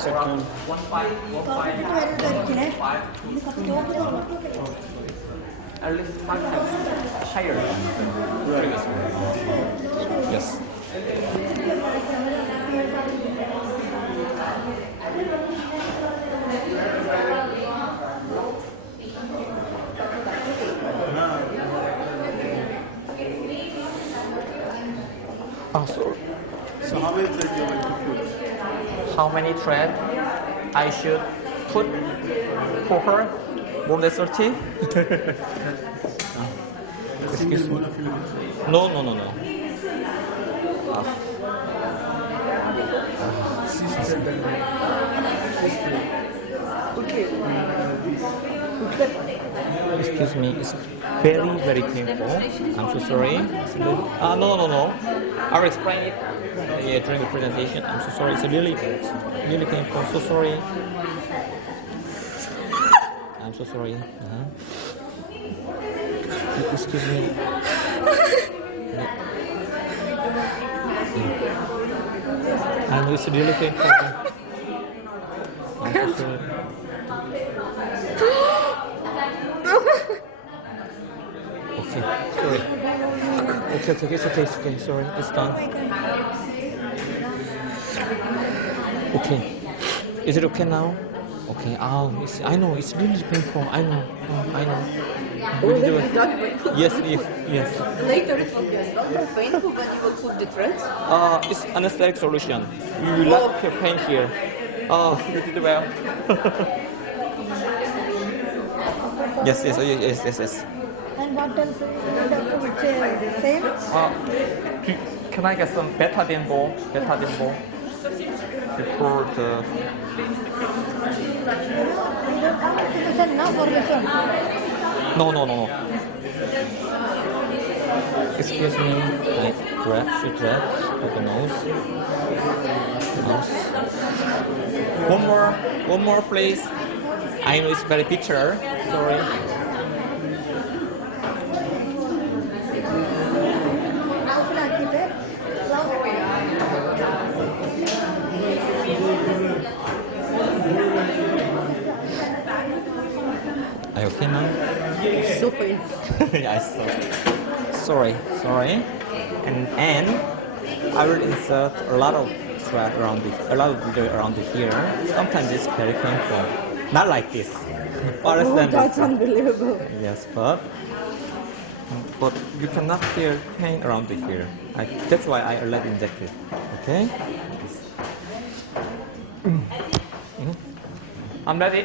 Second. At least 5 times higher than the previous one. Yes. Oh, sorry. So how many threads you like to put? How many threads I should put for her? More than 30? Excuse me. No. Okay. Excuse me, it's very, very painful. I'm so sorry. No. I'll explain it during the presentation. I'm so sorry. It's really painful. So sorry. I'm so sorry. Excuse me. I know it's really painful. I'm so sorry. Okay, sorry. Okay, it's okay. Sorry, it's done. Okay, is it okay now? Okay. I know it's really painful. I know. Will you do it? Yes. Later it will be not more painful when you will put the threads. It's anesthetic solution. You will not feel pain here. Oh, you did well. Yes. And what else is the same? Can I get some betadine ball? Before the... Now for this one. No. Excuse me. She dragged with the nose. One more, please. I know it's very bitter. Sorry. Are you okay now? So painful. Yeah, I saw. Sorry. And I will insert a lot of thread around here. Sometimes it's very painful. Not like this. That's unbelievable. Yes, but you cannot feel pain around here. That's why I let inject it. Okay? I'm ready.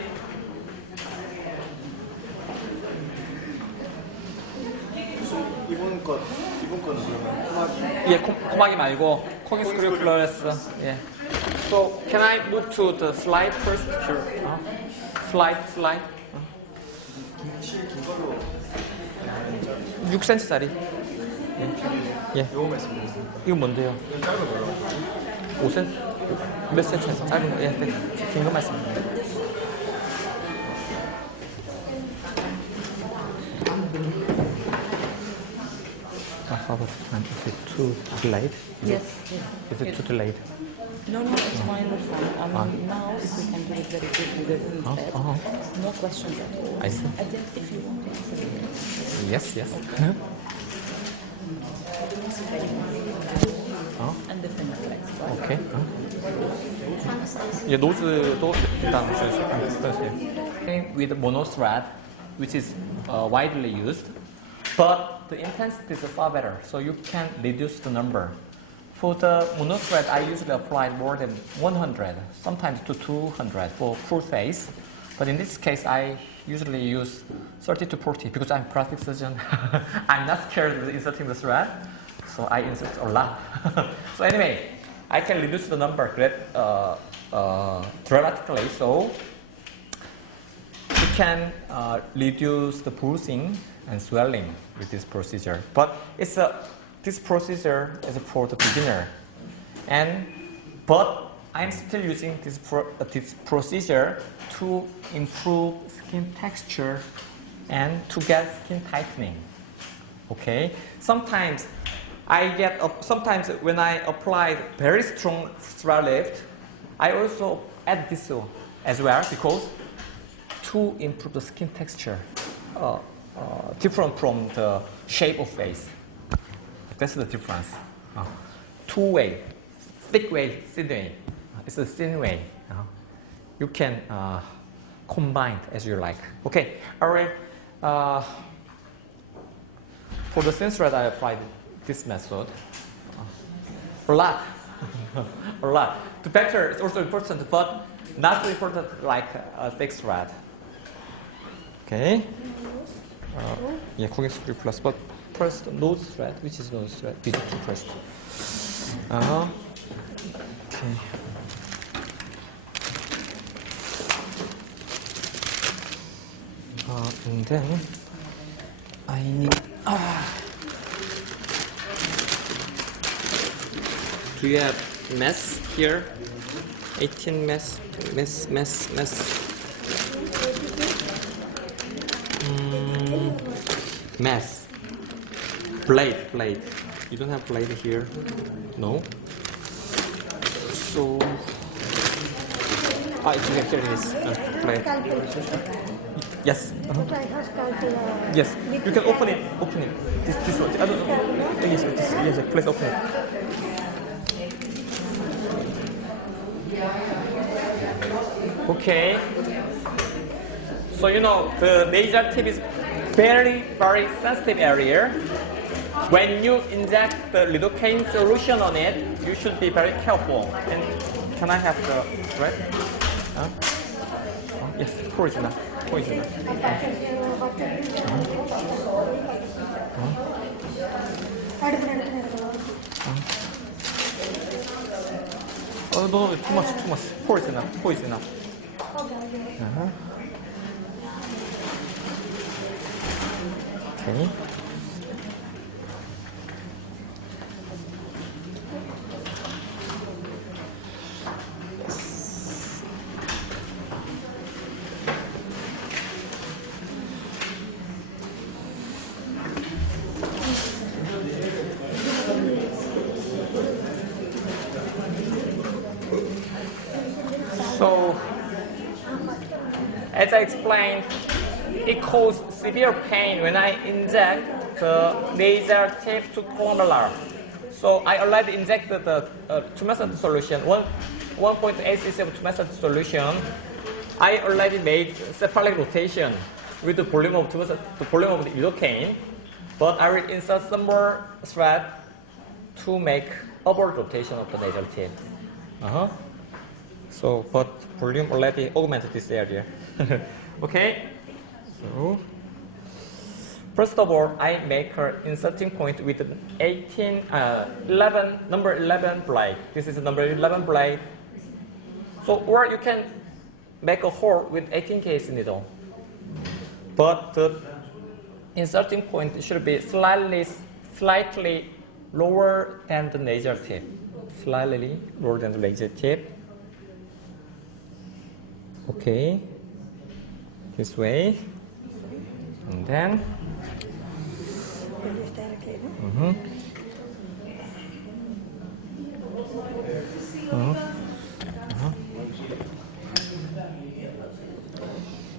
이번 거는 그러면 코막이? 예, 코막이 말고 코깅 스크류 플러스. 예. So can I move to the slide first? Sure. Slide. 긴 걸로 6cm짜리. 예. 요거 말씀드렸어요. 이건 뭔데요? 짧은 거요. 5cm? 몇 cm? 짧은 거? 예, 긴 거 말씀드립니다. How about is it too delayed? Yes. Is it too delayed? No, it's fine. Now if we can do it very quickly, no questions at all. I see. And then if you want to answer it. Yes. And the thin flex, right? Okay. 예, 노즈도 일단 주세요. With mono thread, which is widely used, but the intensity is far better, so you can reduce the number For the mono thread, I usually apply more than 100, sometimes to 200 for full face. But in this case, I usually use 30 to 40 because I'm a plastic surgeon. I'm not scared of inserting the thread, so I insert a lot. So anyway, I can reduce the number dramatically, so you can reduce the bruising and swelling with this procedure. But this procedure is for the beginner, but I'm still using this procedure to improve skin texture and to get skin tightening. Okay. Sometimes sometimes when I apply very strong thread lift, I also add Visu as well because to improve the skin texture, different from the shape of face. That's the difference. Two-way, thick way, thin way. It's a thin way. You can combine as you like. Okay, all right. For the thin thread, I applied this method. A lot. A lot. The better is also important, but not so important like a thick thread. Okay. Yeah, Cogging 3 plus, but first nose thread, which is nose thread, Visu first. Okay. And then I need. Do you have mesh here? 18 mesh. Mesh. Blade. You don't have blade here? No? So, here it is. Blade. Yes. Yes. You can open it. This one. I don't know. Yes, please open it. Okay. So the laser tip is very, very sensitive area. When you inject the lidocaine solution on it, you should be very careful. And can I have the thread? Yes, pour it enough. Oh, no, too much. Pour it enough. Okay. So, as I explained, it causes severe pain when I inject the laser tip to columnar. So I already injected the 2-method solution, 1.8 cc of 2-method solution. I already made cephalic rotation with the volume of the lidocaine, but I will insert some more thread to make upward rotation of the laser tip. So, but volume already augmented this area. Okay. So, first of all, I make her inserting point with number 11 blade. This is number 11 blade. So, or you can make a hole with 18 case needle. But the inserting point should be slightly lower than the laser tip. Slightly lower than the laser tip. Okay. This way. And then.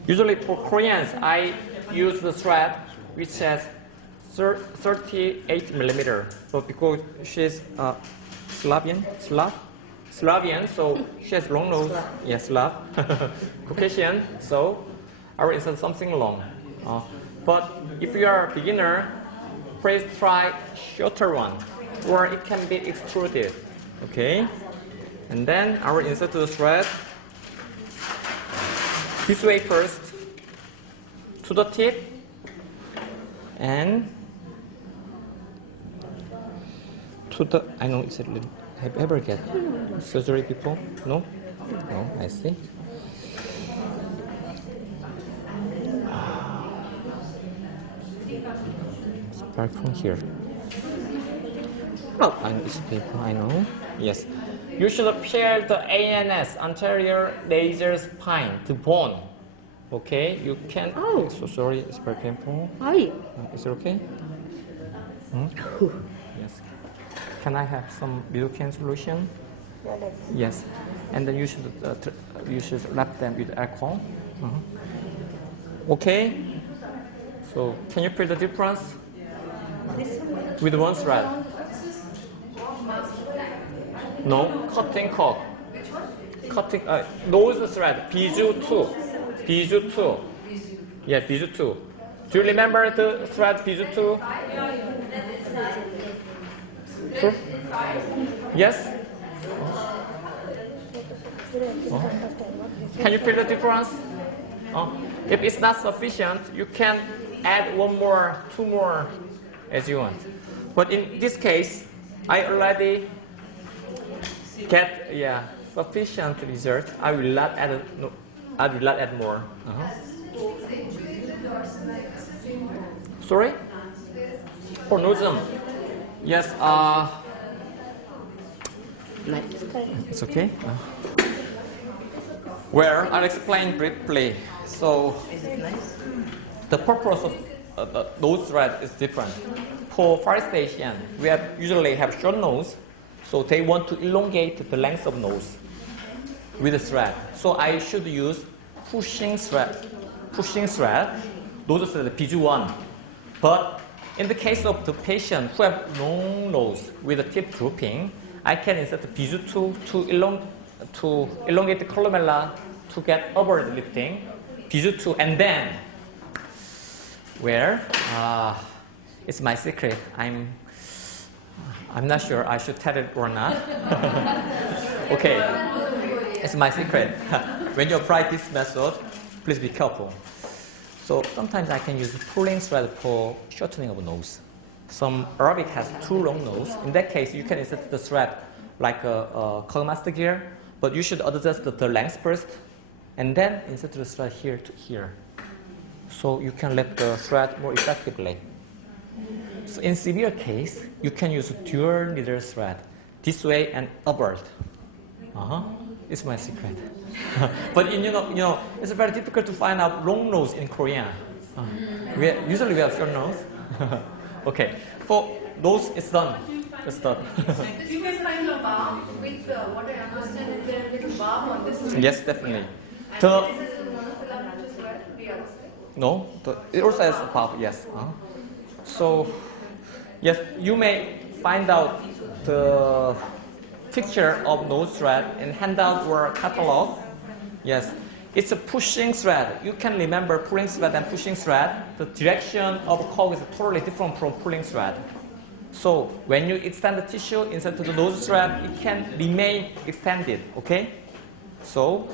Usually for Koreans, I use the thread which has 38 millimeter. So because she's Slavian, so she has long nose. Yes, Slav. Caucasian, so I will insert something long. But if you are a beginner, please try shorter one. or it can be extruded. Okay, and then I will insert the thread this way first to the tip and to the. I know it's a little. Have you ever get surgery before? No? No, I see. Start from here. Oh, I know it's paper, I know. Yes. You should pair the ANS, anterior laser spine, to bone. Okay? You can. Oh. So sorry, it's very painful. Why? Is it okay? Yes. Can I have some lidocaine solution? Yes. And then you should wrap them with alcohol. Okay. So can you feel the difference? With one thread. No, cutting cord. Cutting nose thread. Visu 2. Visu 2. Yeah, Visu 2. Do you remember the thread Visu 2? Sure. Yes? Can you feel the difference? If it's not sufficient, you can add one more, two more as you want. But in this case, I already get sufficient result. I will not add. No, I will not add more. Sorry? For nosem. Yes. It's okay. Well, I'll explain briefly. So, the purpose of the nose thread is different. For Far Asian, we usually have short nose, so they want to elongate the length of nose with the thread. So I should use pushing thread. Nose thread Visu 1. But in the case of the patient who have long nose with the tip drooping, I can insert the Visu 2 to elongate the columella to get upward lifting. Visu 2, and then where it's my secret. I'm not sure I should tell it or not. Okay, it's my secret. When you apply this method, please be careful. So sometimes I can use pulling thread for shortening of nose. Some Arabic has too long nose. In that case, you can insert the thread like a master gear, but you should adjust the length first, and then insert the thread here to here. So you can lift the thread more effectively. So in severe case, you can use dual needle thread this way and upward. It's my secret. But you know, it's very difficult to find out long nose in Korea. Usually we have short nose. Okay, for nose, it's done. It's done. You can find a bar with what I understand is there a little bar on this side. Yes, definitely. No, it also has a bar. Yes. So, yes, you may find out the picture of nose thread in handout or catalog. Yes, it's a pushing thread. You can remember pulling thread and pushing thread. The direction of cog is totally different from pulling thread. So when you extend the tissue inside to the nose thread, it can remain extended. Okay? So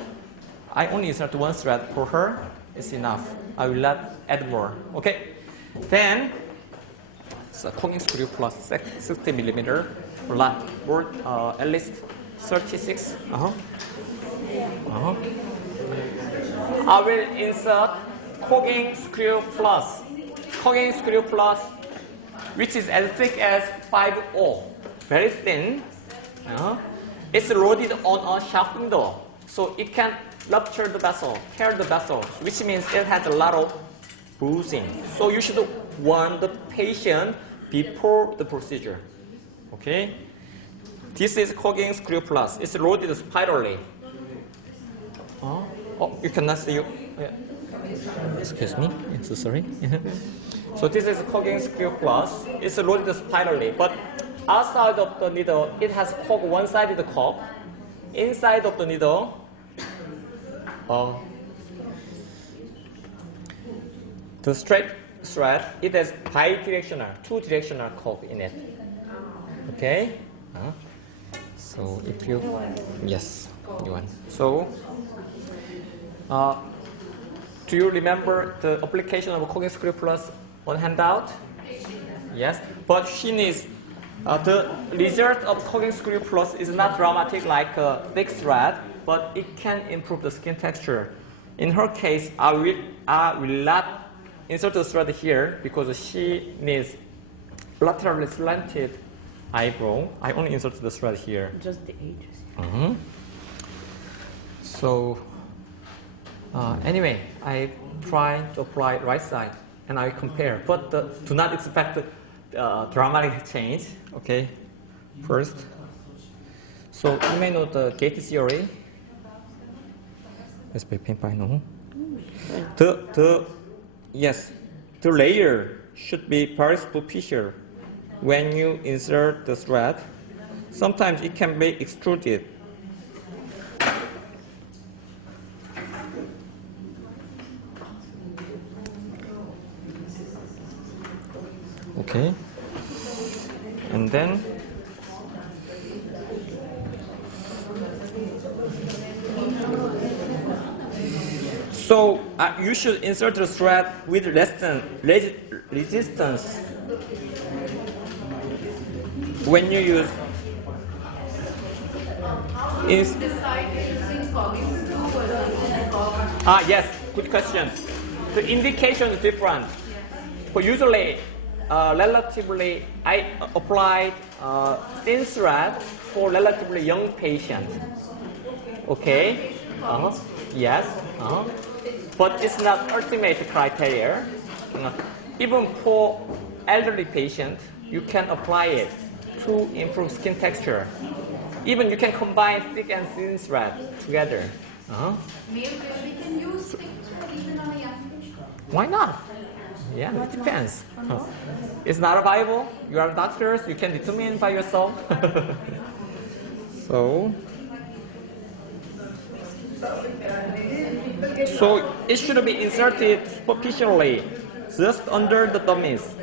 I only insert one thread for her. It's enough. I will not add more. Okay? Then it's a Cogging screw plus 60 millimeter. More, at least 36. I will insert Cogging screw plus. Cogging screw plus, which is as thick as 5/0, very thin. It's loaded on a shaft window, so it can rupture the vessel, tear the vessel, which means it has a lot of bruising. So you should warn the patient before the procedure. Okay? This is Cogging screw plus. It's loaded spirally. Oh, you cannot see you. Yeah. Excuse me. I'm so sorry. So this is Cogging screw plus. It's loaded spirally, but outside of the needle, it has cog one-sided cog. Inside of the needle, the straight thread, it has bidirectional, two-directional cog in it. Okay. So if you, yes, you want. So, do you remember the application of Cogging Script Plus on handout? Yes, but she needs the result of Cogging Script Plus is not dramatic like a thick thread, but it can improve the skin texture. In her case, I will not insert the thread here because she needs laterally slanted eyebrow. I only insert the thread here. Just the edges. So anyway, I try to apply right side and I compare, but do not expect dramatic change. Okay, first. So you may know the gate theory. Let's be paint by now. The layer should be very superficial when you insert the thread. Sometimes it can be extruded. Okay, and then so you should insert the thread with resistance when you use yes, good question. The indication is different. But usually relatively, I applied thin thread for relatively young patients. Okay? Yes. But it's not ultimate criteria. Even for elderly patients, you can apply it to improve skin texture. Even you can combine thick and thin thread together. Maybe we can use thick thread even on a young patient. Why not? Yeah, it depends. It's not viable. You are doctors. You can determine by yourself. So it should be inserted superficially, just under the dummies.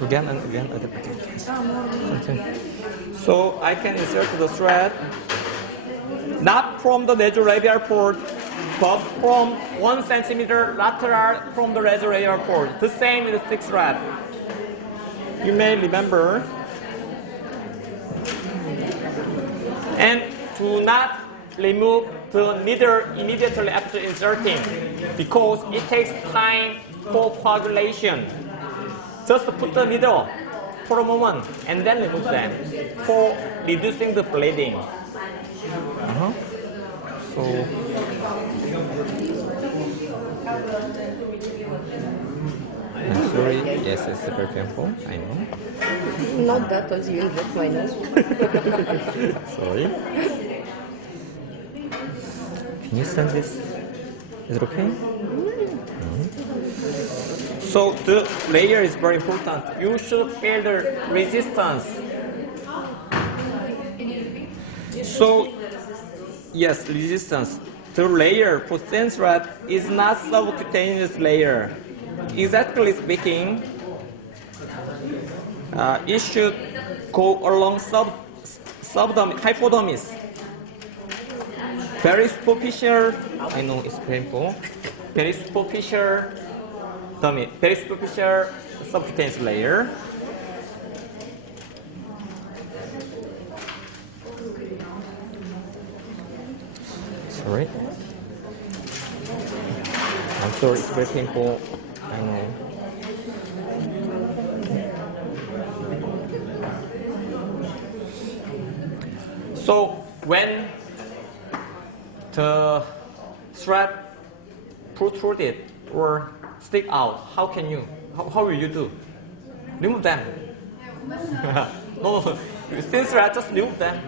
Again and again. So I can insert the thread not from the nasolabial port, but from 1 centimeter lateral from the nasolabial port. The same with the thick thread. You may remember. And do not remove the needle immediately after inserting because it takes time for coagulation. Just put the needle for a moment and then remove them for reducing the bleeding. So I'm sorry, yes, it's very painful, I know. Not that as you inject my nose. Sorry. Can you stand this? Is it okay? So the layer is very important. You should feel the resistance. So, yes, resistance. The layer for thin thread is not subcutaneous layer. Exactly speaking, it should go along hypodermis. Very superficial. I know it's painful. Very superficial. Very superficial subcutaneous layer. Sorry. I'm sorry, it's very painful. I know. So when the thread protruded or stick out, how will you do? Remove them. No, thin thread, just remove them.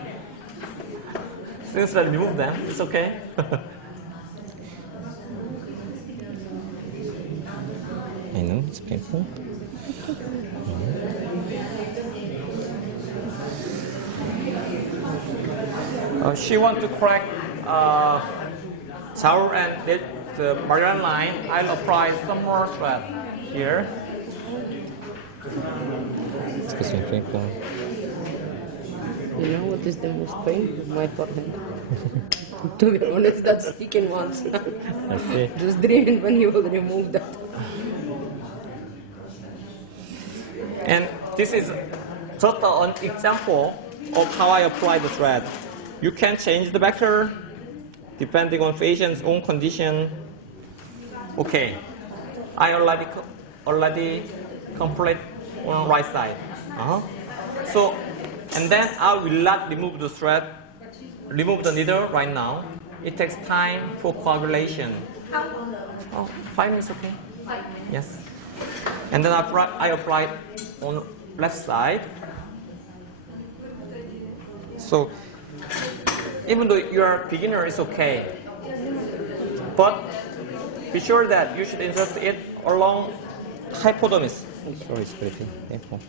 Thin thread, remove them. It's okay. I know it's painful. She wants to correct towel and the marine line, I'll apply some more thread here. Excuse me, twinkle. You know what is the most pain? My forehead. To be honest, that's sticking once. I see. Just dreaming when you will remove that. And this is just an example of how I apply the thread. You can change the vector depending on patient's own condition. Okay, I already complete on right side. So, and then I will not remove the thread, remove the needle right now. It takes time for coagulation. How long? Oh, 5 minutes, okay? 5 minutes. Yes. And then I apply on left side. So even though you are a beginner, it's okay. But be sure that you should insert it along hypodermis. Sorry, it's pretty painful.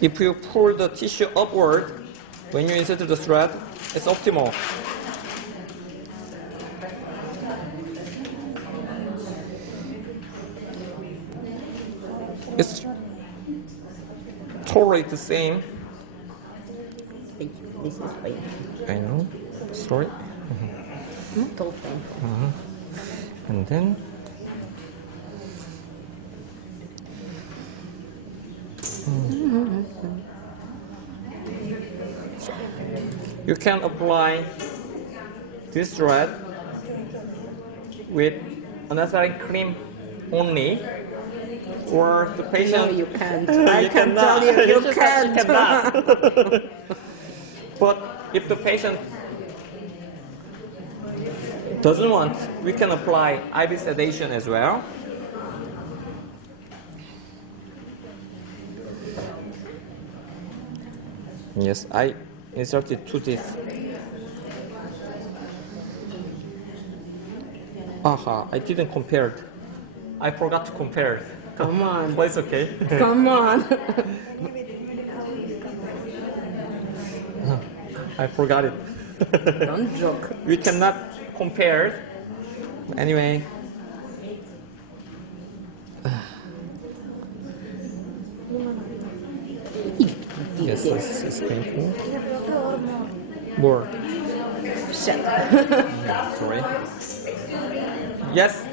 If you pull the tissue upward when you insert the thread, it's optimal. It's totally the same. This is pain. I know. Sorry. Not all painful. And then you can apply this thread with unnecessary cream only, or the patient. No, you can't. You I can cannot. tell you, you just can't. cannot. But if the patient doesn't want, we can apply IV sedation as well. Yes, I inserted 2 teeth. Aha, I didn't compare it. I forgot to compare it. Come on. But it's okay. Come on. I forgot it. Don't joke. We cannot compare it. Anyway. Yes, this is painful. More. Shut. Sorry. Yes.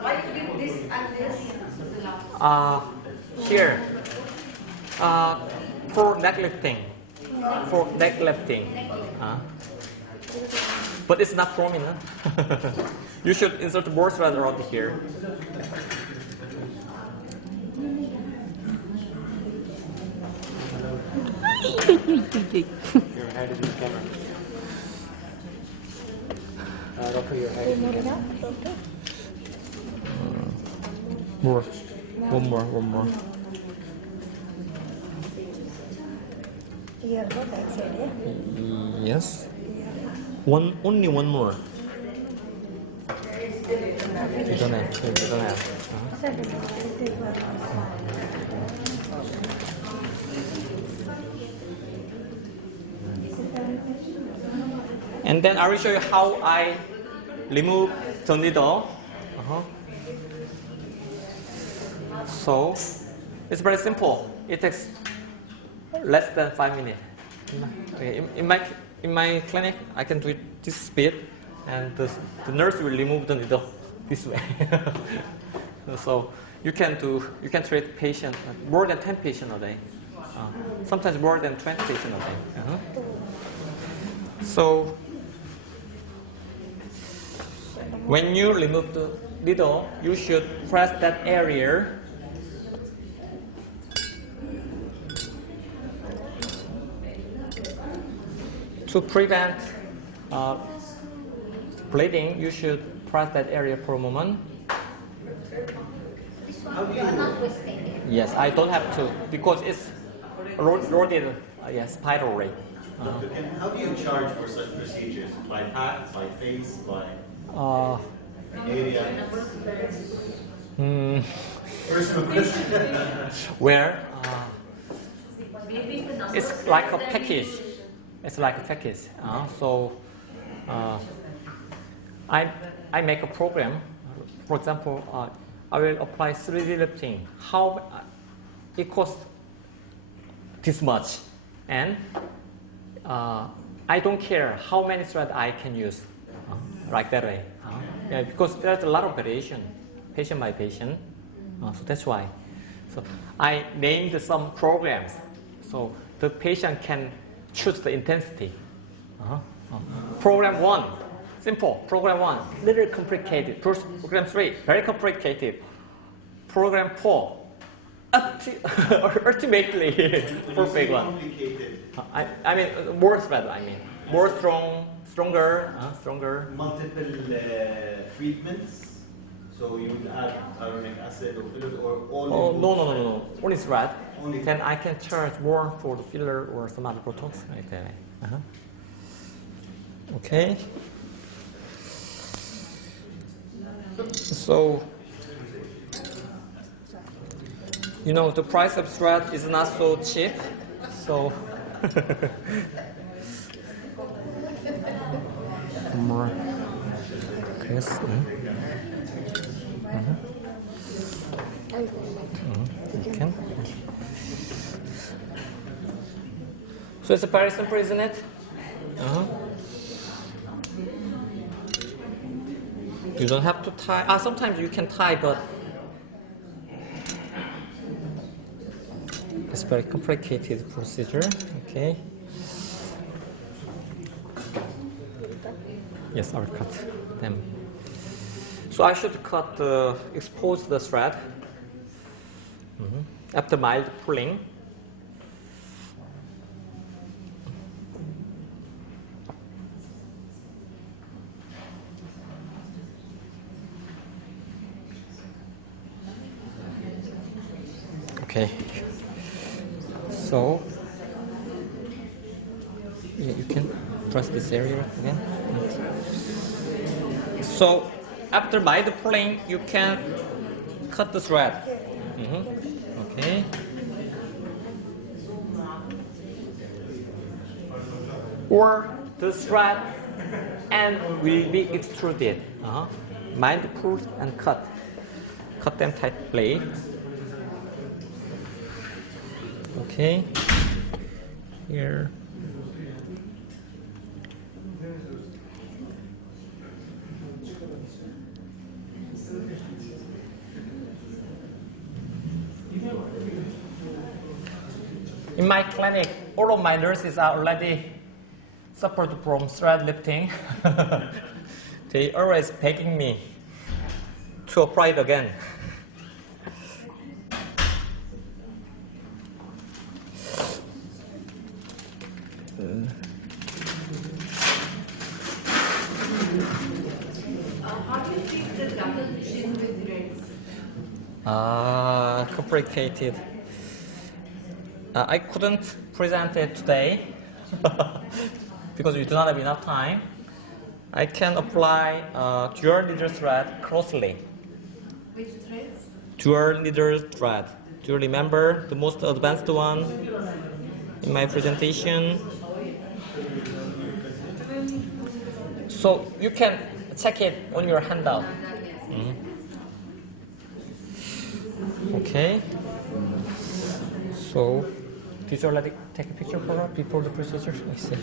Why you did this and this? Here. For neck lifting. For neck lifting. But it's not prominent. You should insert more thread around here. Your head is in the camera. Don't put your head in the camera. More. One more. Here, go back side, yeah? Yes. Only one more. You don't have. And then I will show you how I remove the needle. So it's very simple. It takes less than 5 minutes. In my clinic, I can do it this speed, and the nurse will remove the needle this way. So you can treat patients, more than 10 patients a day. Sometimes more than 20 patients a day. So when you remove the needle, you should press that area to prevent bleeding. You should press that area for a moment. You are not wasting it. Yes, I don't have to because it's rotated. Yes, spiral rate. Doctor, how do you charge for such procedures? By pack, by face, by area? Personal question. Where? It's like a package. It's like a package. I make a program. For example, I will apply 3D lifting. How it costs this much, and I don't care how many threads I can use, like that way. Yeah, because there's a lot of variation, patient by patient. So that's why. So I named some programs, so the patient can choose the intensity. Program 1, simple. Program 1, little complicated. Program 3, very complicated. Program 4, ultimately perfect one. I mean, more thread. I mean, more stronger. Multiple treatments. So you would add hyaluronic acid or filler or all? Oh no. Only thread. Only then I can charge more for the filler or some other Botox like that. Okay. So, you know, the price of thread is not so cheap. So, more. Yes. Okay. So it's very simple, isn't it? You don't have to tie. Sometimes you can tie, but it's very complicated procedure. Okay. Yes, I will cut them. So I should expose the thread after mild pulling. Okay. So yeah, you can press this area again. So after mild pulling, you can cut the thread. Okay. Or the thread end will be extruded. Mild pull and cut. Cut them tightly. Okay. Here. In my clinic, all of my nurses are already suffered from thread lifting. They always begging me to apply it again. How do you treat the double chin with reds? Complicated. I couldn't present it today because we do not have enough time. I can apply dual needle thread closely. Which threads? Dual needle thread. Do you remember the most advanced one in my presentation? So you can check it on your handout. Okay. So did you already take a picture for her before the procedure? I see.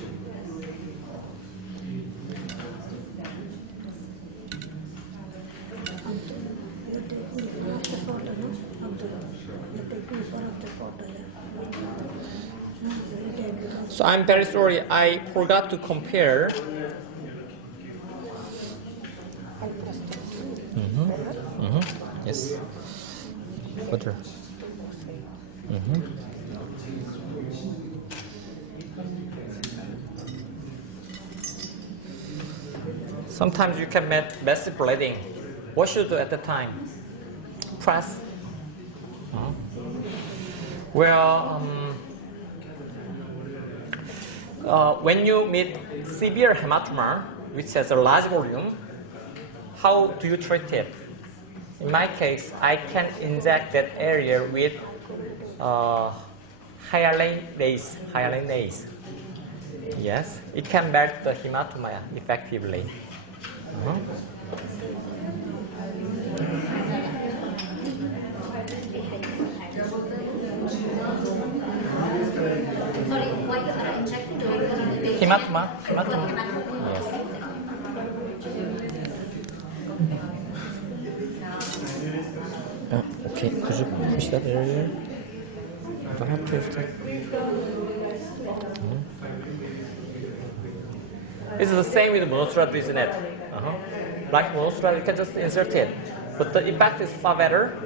So I'm very sorry, I forgot to compare. Yes. Further. Sometimes you can make massive bleeding. What should you do at the time? Press. Well, when you meet severe hematoma, which has a large volume, how do you treat it? In my case, I can inject that area with hyaluronase. Yes, it can melt the hematoma effectively. Sorry, why you are injecting to Hematoma. Yes. Okay, could you push that area? Do I have to push that? It's the same with monostrate, isn't it? Like monostrate, you can just insert it. But the impact is far better.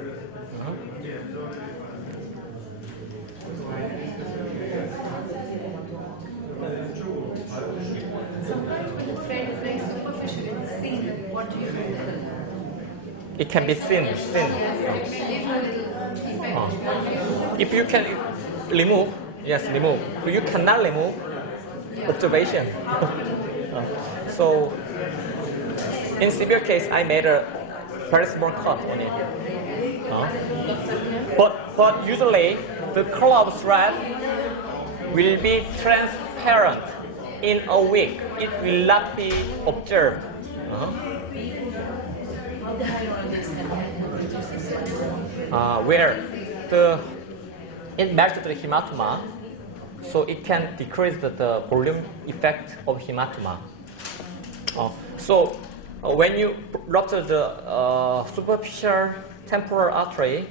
Very superficial, it's thin. What do you do? It can be thin. If you can remove, yes, remove. If you cannot remove, observation. So, in severe case, I made a very small cut on it. But usually, the color of thread will be transparent in a week. It will not be observed. Where it melts the hematoma, so it can decrease the volume effect of hematoma. When you rupture the superficial temporal artery,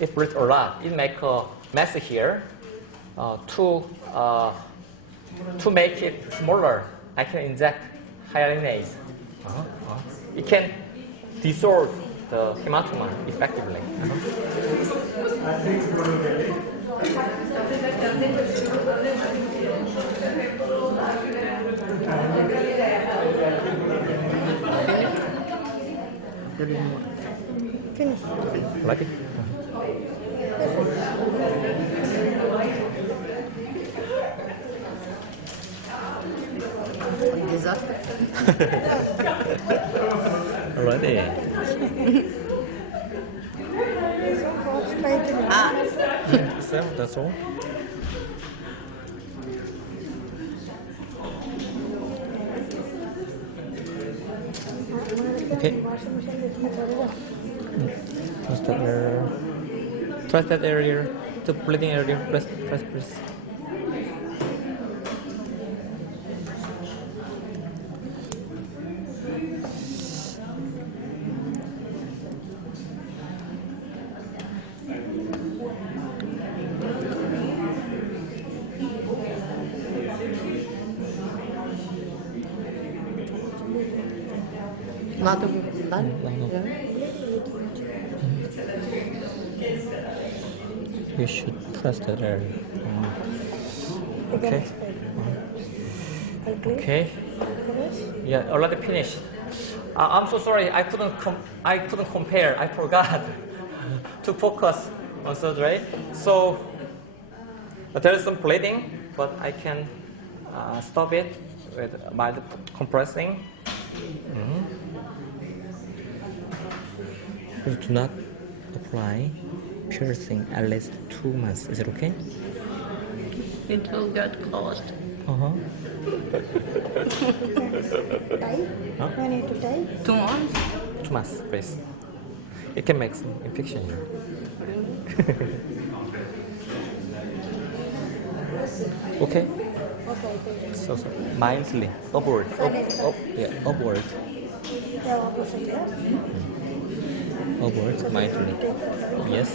it bleeds a lot. It makes a mess here. To make it smaller, I can inject hyaluronase. It can dissolve the hematoma effectively. Finish. Like it? Disaster. Already. So that's all. Okay. Press that area, the bleeding area. Press. Not done? No. Yeah. You should press that area. Okay. Okay. Yeah, already finished. I'm so sorry. I couldn't compare. I forgot to focus on surgery. So there is some bleeding, but I can stop it by the compressing. Do not apply piercing at least 2 months. Is it okay? It will get closed. Tie? I need to tie? 2 months? 2 months, please. It can make some infection here. Okay. So mildly upward. Upward. Yeah, opposite, yeah? Upward, mildly. Yes,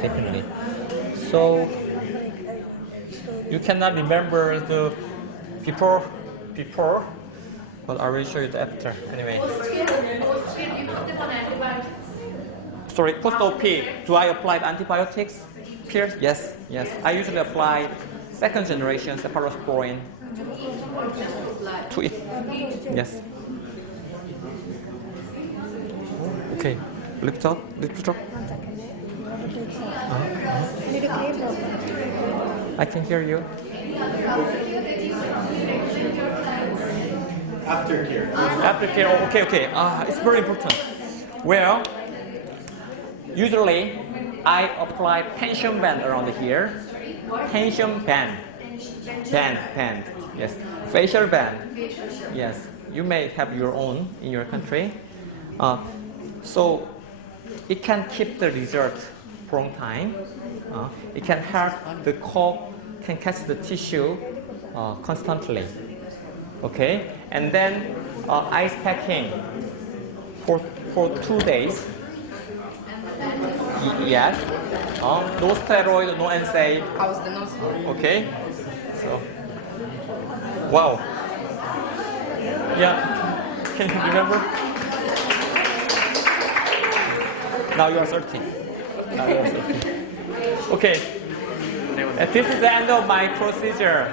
definitely. So you cannot remember the before, but I will show you the after. Anyway. Sorry, post-op. Do I apply antibiotics? Here? Yes. I usually apply second generation cephalosporin to it. Yes. Okay. Lift up. One second. Need to clean those. I can hear you. Aftercare. Aftercare. Okay. It's very important. Well, usually I apply tension band around here. Tension band. Band. Yes. Facial band. Yes. You may have your own in your country. So it can keep the result for a long time. It can help the cough, can catch the tissue constantly. Okay, and then ice packing for 2 days. Yes. No steroid, no NSAID. How's the nose? Okay. So, wow. Yeah. Can you remember? Now you are 13. Okay. This is the end of my procedure.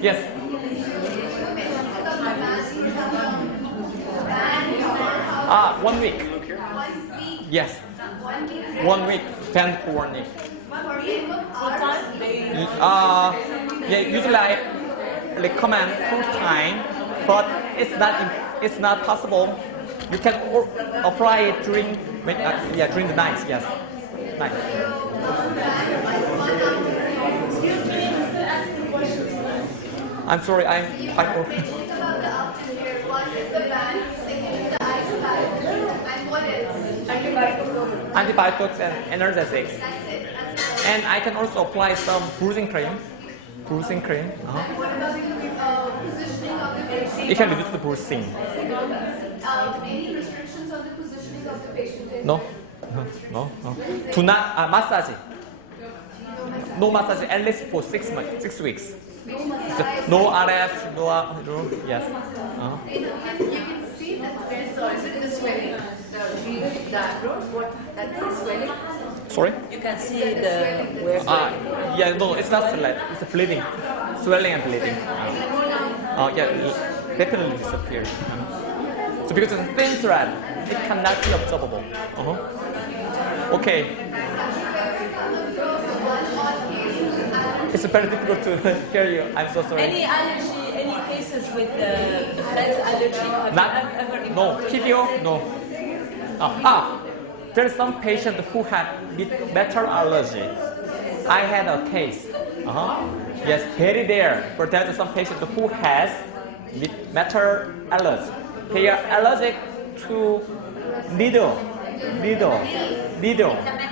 Yes. One week. Yes. 1 week. 10 for 1 week. Yeah. Usually I recommend full time, but it's not possible. You can apply it during the night. Yes. Night. I'm sorry. I'm About the aftercare, what is the band? Second, the ice pack, and what else? antibiotics and analgesics. That's it. And I can also apply some bruising cream. What about the positioning of the patient? It can reduce the bruising. Any restrictions on the positioning of the patient? No. Do not massage. No massage at least for 6 months, 6 weeks. No RF, no yes. You can see that there's is it the swelling? The eyebrows, that is swelling? Sorry? You can see the where Yeah, no, it's not swelling. It's bleeding, swelling and bleeding. Definitely disappears. So because it's a thin thread, it cannot be observable. Okay. It's very difficult to hear you. I'm so sorry. any allergy, any cases with pet allergy? No. PDO? No. There is some patient who had metal allergy. I had a case. Yes, very rare. But there is some patient who has metal allergy. They are allergic to needle.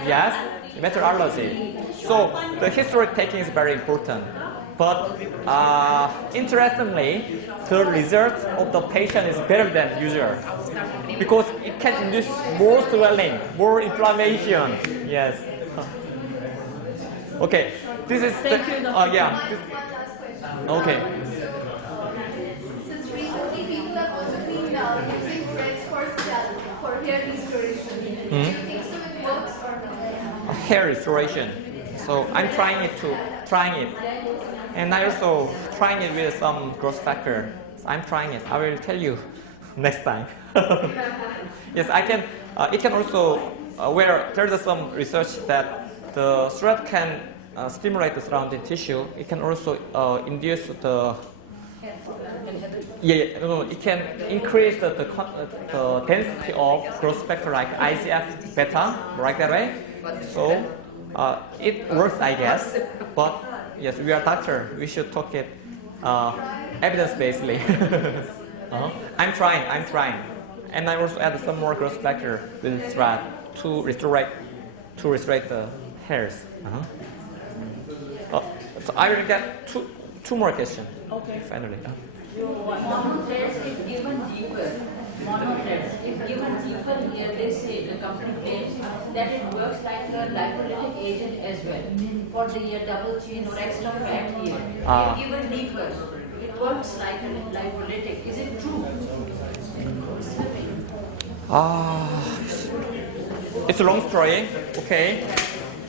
Yes, metal allergy. So the history taking is very important. But interestingly, the result of the patient is better than usual because it can induce more swelling, more inflammation. Yes. Okay. This is Thank you, Dr. yeah. One last question. Okay. Since recently people have also been using threads for hair restoration, do you think so it works or no? Hair restoration. So I'm trying it, and I also trying it with some growth factor. I'm trying it. I will tell you next time. Yes, I can. It can also where there's some research that the thread can stimulate the surrounding tissue. It can also induce the it can increase the density of growth factor like IGF beta, right that way. So it works, I guess. But yes, we are doctor. We should talk it evidence-based. I'm trying, and I also add some more growth factor with thread to restore the hairs. So I will get two more questions. Okay. Finally. Monothreads, if given deeper, monothreads, if given deeper here, they say, the company claims that it works like a lipolytic agent as well. For the double chain or extra fat here. If given deeper, it works like a lipolytic. Is it true? It's a long story. Okay.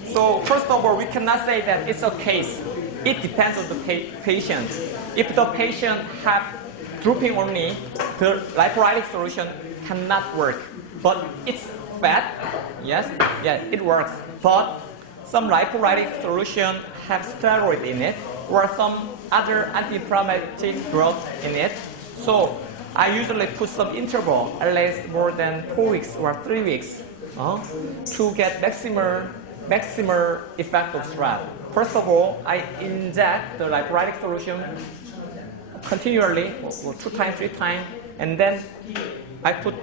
So first of all, we cannot say that it's a case. It depends on the patient. If the patient have drooping only, the lipolytic solution cannot work. But it's fat. Yes, it works. But some lipolytic solution have steroid in it or some other anti-inflammatory drug in it. So I usually put some interval, at least more than 4 weeks or 3 weeks, to get maximal effect of strap. First of all, I inject the lipolytic solution continually, or 2 times, 3 times, and then I put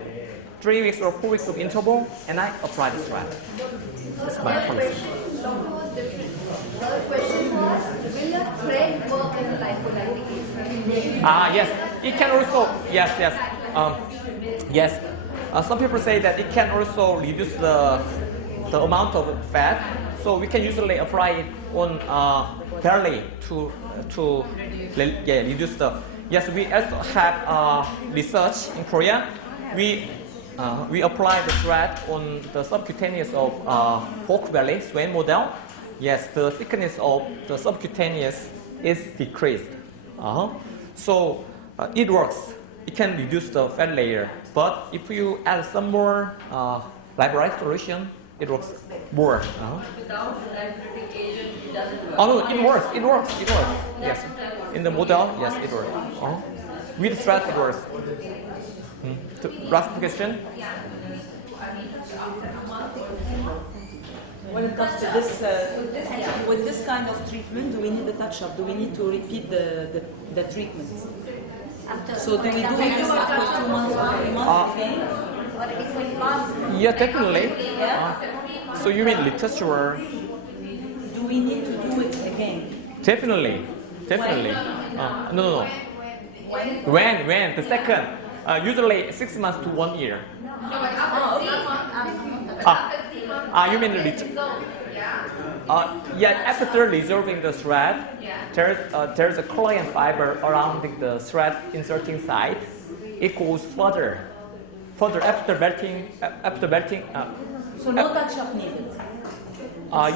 3 weeks or 4 weeks of interval, and I apply the strap. That's my policy. The question was, will the thread work in lipolytic agent? Yes, it can also, yes. Some people say that it can also reduce the amount of fat, so we can usually apply it on belly to reduce the. Yes, we also have research in Korea. We apply the thread on the subcutaneous of pork belly, swan model. Yes, the thickness of the subcutaneous is decreased. So it works. It can reduce the fat layer. But if you add some more lipolytic solution, it works more. Without lipolytic agent, it doesn't work. Oh no, it works. Yes, in the model, yes, it works. With thread, it works. Last question. When it comes to this, with this kind of treatment, do we need a touch-up? Do we need to repeat the treatment? So do we do this after 2 months or 3 months again? Yeah, definitely. So you mean literature? Do we need to do it again? Definitely. No. When? The second. Usually 6 months to 1 year. You mean the after resolving the thread, there's a collagen fiber around the thread inserting site. It goes further after belting. So no touch-up needed.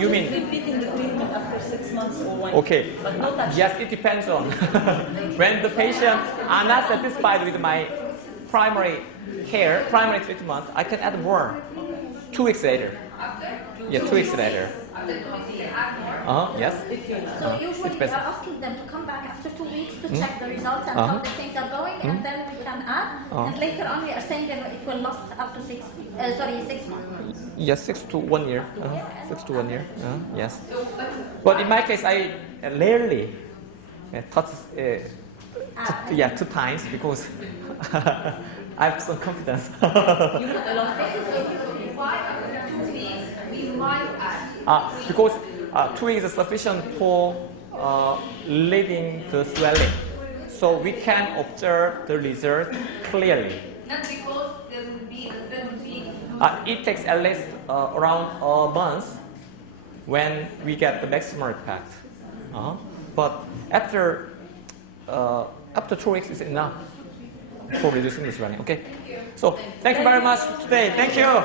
You mean repeating the treatment after 6 months or 1 year? Okay. But no touch-up. Yes, it depends on when the patient are not satisfied with my primary treatment, I can add more. 2 weeks later. Yeah, 2 weeks later. Yes. So usually we are asking them to come back after 2 weeks to check the results and how the things are going, and then we can add. And later on, we are saying that it will last up to 6 months. Yes, 6 to 1 year. 6 to 1 year. Yes. But in my case, I rarely touch. 2 times because I have some confidence. Because 2 weeks is sufficient for relieving the swelling, so we can observe the result clearly. Not because there will be It takes at least around a month when we get the maximum impact. But after 2 weeks is enough for reducing the swelling. Okay. So thank you very much today. Thank you.